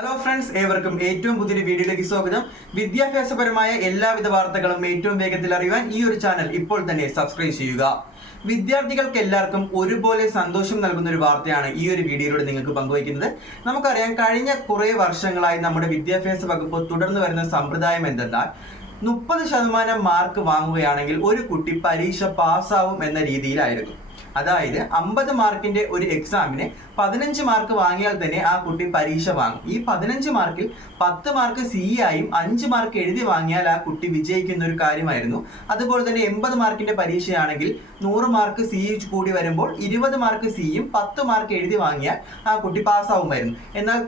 Hello friends, ഏവർക്കും ഏറ്റവും പുതിയൊരു വീഡിയോയിലേക്ക് സ്വാഗതം. വിദ്യാഭ്യാസപരമായ എല്ലാവിധ വാർത്തകളും ഏറ്റവും വേഗത്തിൽ അറിയുവാൻ ഈ ഒരു ചാനൽ ഇപ്പോൾ തന്നെ സബ്സ്ക്രൈബ് ചെയ്യുക. വിദ്യാർത്ഥികൾക്ക് എല്ലാവർക്കും ഒരുപോലെ സന്തോഷം നൽകുന്ന ഒരു വാർത്തയാണ് ഈ ഒരു വീഡിയോയിലൂടെ നിങ്ങൾക്ക് പങ്കുവയ്ക്കുന്നത്. നമുക്കറിയാം, കഴിഞ്ഞ കുറേ വർഷങ്ങളായി നമ്മുടെ വിദ്യാഭ്യാസ വകുപ്പ് തുടർന്ന് വരുന്ന സമ്പ്രദായം എന്തെന്നാൽ 30% മാർക്ക് വാങ്ങുകയാണെങ്കിൽ ഒരു കുട്ടി പരീക്ഷ പാസ്സാവും എന്ന രീതിയിലായിരുന്നു. അതായത് 50 മാർക്കിന്റെ ഒരു എക്സാമിന് 15 മാർക്ക് വാങ്ങിയാൽ തന്നെ ആ കുട്ടി പരീക്ഷ വാങ്ങും. ഈ 15 മാർക്കിൽ 10 മാർക്ക് സി ആയും 5 മാർക്ക് എഴുതി വാങ്ങിയാൽ ആ കുട്ടി വിജയിക്കുന്ന ഒരു കാര്യമായിരുന്നു. അതുപോലെ തന്നെ 80 മാർക്കിന്റെ പരീക്ഷയാണെങ്കിൽ 100 മാർക്ക് സി കൂടി വരുമ്പോൾ 20 മാർക്ക് സിയും 10 മാർക്ക് എഴുതി വാങ്ങിയാൽ ആ കുട്ടി പാസ്സാവുമായിരുന്നു. എന്നാൽ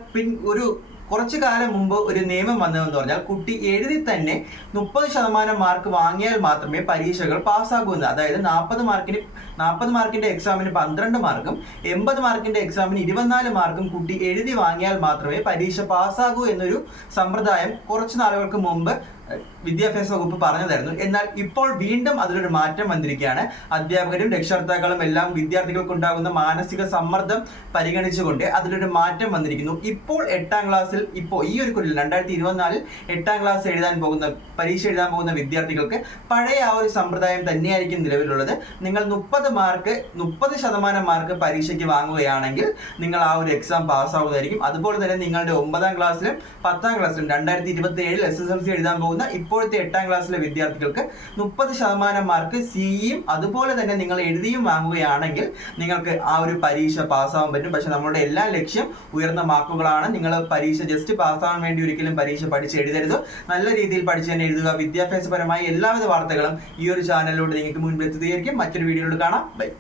കുറച്ചു കാലം മുമ്പ് ഒരു നിയമം വന്നതെന്ന് പറഞ്ഞാൽ കുട്ടി എഴുതി തന്നെ 30% മാർക്ക് വാങ്ങിയാൽ മാത്രമേ പരീക്ഷകൾ പാസ്സാകൂ. അതായത് 40 മാർക്കിന്റെ എക്സാമിന് 12 മാർക്കും 80 മാർക്കിന്റെ എക്സാമിന് 24 മാർക്കും കുട്ടി എഴുതി വാങ്ങിയാൽ മാത്രമേ പരീക്ഷ പാസ്സാകൂ എന്നൊരു സമ്പ്രദായം കുറച്ചു നാളുകൾക്ക് മുമ്പ് വിദ്യാഭ്യാസ വകുപ്പ് പറഞ്ഞതായിരുന്നു. എന്നാൽ ഇപ്പോൾ വീണ്ടും അതിലൊരു മാറ്റം വന്നിരിക്കുകയാണ്. അധ്യാപകരും രക്ഷകർത്താക്കളും എല്ലാം വിദ്യാർത്ഥികൾക്കുണ്ടാകുന്ന മാനസിക സമ്മർദ്ദം പരിഗണിച്ചുകൊണ്ട് അതിലൊരു മാറ്റം വന്നിരിക്കുന്നു. ഇപ്പോൾ 8ാം ക്ലാസ്സിൽ ഈ ഒരു കൊല്ലം 2024 8ാം ക്ലാസ് പരീക്ഷ എഴുതാൻ പോകുന്ന വിദ്യാർത്ഥികൾക്ക് പഴയ ആ ഒരു സമ്പ്രദായം തന്നെയായിരിക്കും നിലവിലുള്ളത്. നിങ്ങൾ 30% മാർക്ക് പരീക്ഷയ്ക്ക് വാങ്ങുകയാണെങ്കിൽ നിങ്ങൾ ആ ഒരു എക്സാം പാസ്സാവുന്നതായിരിക്കും. അതുപോലെ തന്നെ നിങ്ങളുടെ 9ാം ക്ലാസ്സിലും 10ാം ക്ലാസ്സിലും 2027 SSLC എഴുതാൻ പോകുന്ന ഇപ്പോഴത്തെ 8ാം ക്ലാസ്സിലെ വിദ്യാർത്ഥികൾക്ക് 30% മാർക്ക് സിയും അതുപോലെ തന്നെ നിങ്ങൾ എഴുതിയും വാങ്ങുകയാണെങ്കിൽ നിങ്ങൾക്ക് ആ ഒരു പരീക്ഷ പാസ്സാവാൻ പറ്റും. പക്ഷെ നമ്മുടെ എല്ലാ ലക്ഷ്യം ഉയർന്ന മാർക്കുകളാണ്. നിങ്ങൾ പരീക്ഷ ജസ്റ്റ് പാസ്സാവാൻ വേണ്ടി ഒരിക്കലും പരീക്ഷ പഠിച്ച് എഴുതരുത്. നല്ല രീതിയിൽ പഠിച്ച് തന്നെ എഴുതുക. വിദ്യാഭ്യാസപരമായ എല്ലാവിധ വാർത്തകളും ഈ ഒരു ചാനലിലൂടെ നിങ്ങൾക്ക് മുൻപിൽ എത്തുകയായിരിക്കും. മറ്റൊരു വീഡിയോയിലൂടെ കാണാം. ബൈ.